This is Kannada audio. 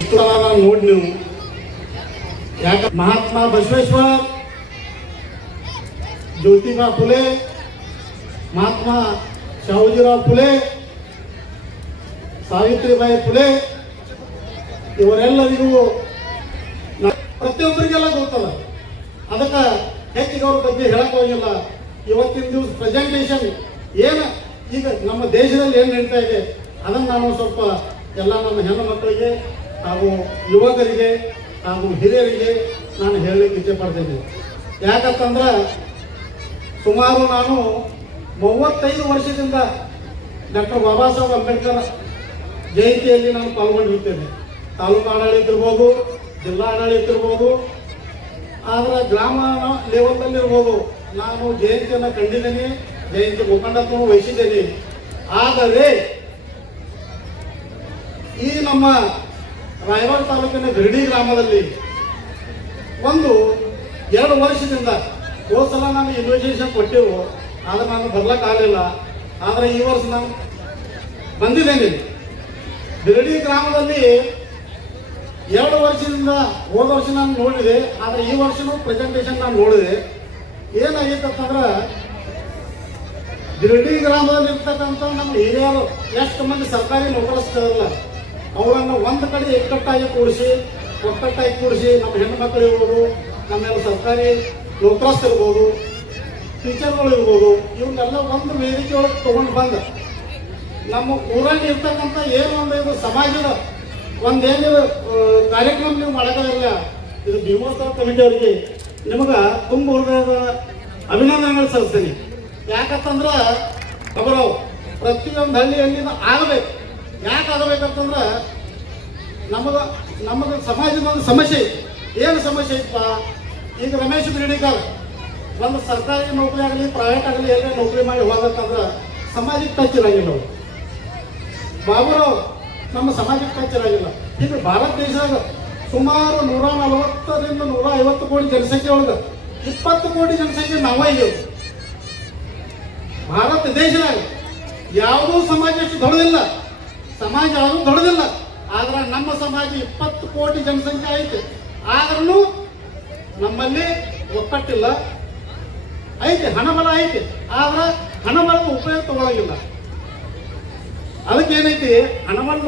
ನೋಡಿ ನೀವು ಯಾಕ ಮಹಾತ್ಮ ಬಸವೇಶ್ವರ, ज्योतिबा फुले, महात्मा शाहूजीराव फुले, ಸಾವಿತ್ರಿಬಾಯಿ ಫುಲೆ ಇವರೆಲ್ಲರಿಗೂ ಪ್ರತಿಯೊಬ್ಬರಿಗೆಲ್ಲ ಗೊತ್ತಲ್ಲ. ಅದಕ್ಕೆ ಹೆಚ್ಚಿಗೆ ಅವ್ರ ಬಗ್ಗೆ ಹೇಳಕ್ ಹೋಗಿಲ್ಲ. ಇವತ್ತಿನ ದಿವಸ ಪ್ರೆಸೆಂಟೇಷನ್ ಏನು ಈಗ ನಮ್ಮ ದೇಶದಲ್ಲಿ ಏನು ನಡೀತಾ ಇದೆ ಅದನ್ನು ನಾನು ಸ್ವಲ್ಪ ಎಲ್ಲ ನಮ್ಮ ಹೆಣ್ಣು ಮಕ್ಕಳಿಗೆ ಹಾಗೂ ಯುವಕರಿಗೆ ಹಾಗೂ ಹಿರಿಯರಿಗೆ ನಾನು ಹೇಳಲಿಕ್ಕೆ ಇಚ್ಛೆ ಪಡ್ತೇನೆ. ಯಾಕಂತಂದ್ರೆ ಸುಮಾರು ನಾನು 35 ವರ್ಷದಿಂದ ಡಾಕ್ಟರ್ ಬಾಬಾ ಸಾಹೇಬ್ ಅಂಬೇಡ್ಕರ್ ಜಯಂತಿಯಲ್ಲಿ ನಾನು ಪಾಲ್ಗೊಂಡಿರ್ತೇನೆ. ತಾಲೂಕು ಆಡಳಿತ ಇರ್ಬೋದು, ಜಿಲ್ಲಾ ಆಡಳಿತ ಇರ್ಬೋದು, ಆದರೆ ಗ್ರಾಮ ಲೆವೆಲ್ನಲ್ಲಿ ಇರ್ಬೋದು, ನಾನು ಜಯಂತಿಯನ್ನು ಕಂಡಿದ್ದೇನೆ, ಜಯಂತಿ ಮುಖಂಡತ್ವವನ್ನು ವಹಿಸಿದ್ದೇನೆ. ಆದರೆ ಈ ನಮ್ಮ ರಾಯಬಾಗ ತಾಲೂಕಿನ ಗರಡಿ ಗ್ರಾಮದಲ್ಲಿ 2 ವರ್ಷದಿಂದ ಹೋದ ಸಲ ನಾನು ಇನ್ವಿಟೇಷನ್ ಕೊಟ್ಟೆವು, ಆದರೆ ನಾನು ಬರ್ಲಿಕ್ಕಾಗಲಿಲ್ಲ. ಆದರೆ ಈ ವರ್ಷ ನಾನು ಬಂದಿದ್ದೇನೆ. ಬಿರಡಿ ಗ್ರಾಮದಲ್ಲಿ 2 ವರ್ಷದಿಂದ ಹೋದ ವರ್ಷ ನಾನು ನೋಡಿದೆ, ಆದರೆ ಈ ವರ್ಷನೂ ಪ್ರೆಸೆಂಟೇಷನ್ ನಾನು ನೋಡಿದೆ. ಏನಾಗಿತ್ತಂತಂದ್ರೆ ಬಿರಡಿ ಗ್ರಾಮದಲ್ಲಿ ಇರ್ತಕ್ಕಂಥ ನಮ್ಮ ಹಿರಿಯರು ಎಷ್ಟು ಮಂದಿ ಸರ್ಕಾರಿ ನೌಕರಸ್ಥರಲ್ಲ ಅವರನ್ನು ಒಂದು ಕಡೆ ಒಕ್ಕಟ್ಟಾಗಿ ಕೂಡಿಸಿ ನಮ್ಮ ಹೆಣ್ಣು ಮಕ್ಕಳು ಇರ್ಬೋದು, ನಮ್ಮೆಲ್ಲ ಸರ್ಕಾರಿ ನೌಕರಸ್ಥರಿರ್ಬೋದು, ಟೀಚರ್ಗಳು ಇರ್ಬೋದು, ಇವನ್ನೆಲ್ಲ ಒಂದು ವೇದಿಕೆ ಒಳಗೆ ತೊಗೊಂಡು ಬಂದು ನಮ್ಮ ಊರಲ್ಲಿ ಇರ್ತಕ್ಕಂಥ ಏನೊಂದು ಇದು ಸಮಾಜದ ಒಂದೇನಿದು ಕಾರ್ಯಕ್ರಮ ನೀವು ಮಾಡೋಕ್ಕಾಗಿಲ್ಲ. ಇದು ಭೀಮೋತ್ಸವ ಕಮಿಟಿ ಅವರಿಗೆ ನಿಮಗೆ ತುಂಬ ಹೃದಯದ ಅಭಿನಂದನೆಗಳು ಸಲ್ಲಿಸ್ತೀನಿ. ಯಾಕಂತಂದ್ರೆ ಅವರು ಪ್ರತಿಯೊಂದು ಹಳ್ಳಿಯಲ್ಲಿ ಆಗಬೇಕು. ಯಾಕೆ ಆಗಬೇಕಂತಂದ್ರೆ ನಮಗೆ ಸಮಾಜದ ಒಂದು ಸಮಸ್ಯೆ ಐತಿ. ಏನು ಸಮಸ್ಯೆ ಐತಪ್ಪ? ಈಗ ರಮೇಶ್ ಬಿರಡಿಕರ್ ಒಂದು ಸರ್ಕಾರಿ ನೌಕರಿ ಆಗಲಿ ಪ್ರೈವೇಟ್ ಆಗಲಿ ಎಲ್ಲೇ ನೌಕರಿ ಮಾಡಿ ಹೋಗಬೇಕಂದ್ರೆ ಸಮಾಜಕ್ಕೆ ಟಚ್ ಇರಂಗಿಲ್ಲ. ಅವರು ಬಾಬುರಾವ್ ನಮ್ಮ ಸಮಾಜಕ್ಕೆ ಟಚ್ ಇರಂಗಿಲ್ಲ. ಈಗ ಭಾರತ ದೇಶದಾಗ ಸುಮಾರು 140 ರಿಂದ 150 ಕೋಟಿ ಜನಸಂಖ್ಯೆ ಒಳಗೆ 20 ಕೋಟಿ ಜನಸಂಖ್ಯೆ ನಾವೇ ಇದ್ದೇವೆ. ಭಾರತ ದೇಶದಾಗ ಯಾವುದೂ ಸಮಾಜ ಅಷ್ಟು ದೊಡ್ಡದಿಲ್ಲ, ಸಮಾಜ ಯಾವುದು ದೊಡ್ಡದಿಲ್ಲ. ಆದ್ರೆ ನಮ್ಮ ಸಮಾಜ 20 ಕೋಟಿ ಜನಸಂಖ್ಯೆ ಐತೆ. ಆದ್ರೂ ನಮ್ಮಲ್ಲಿ ಒಕ್ಕಟ್ಟಿಲ್ಲ. ಐತೆ, ಹಣಬಲ ಐತೆ, ಆದ್ರೆ ಹಣಬಲದ ಉಪಯೋಗ ತಗೊಳಗಿಲ್ಲ. ಅದಕ್ಕೇನೈತಿ, ಹಣಬಲದ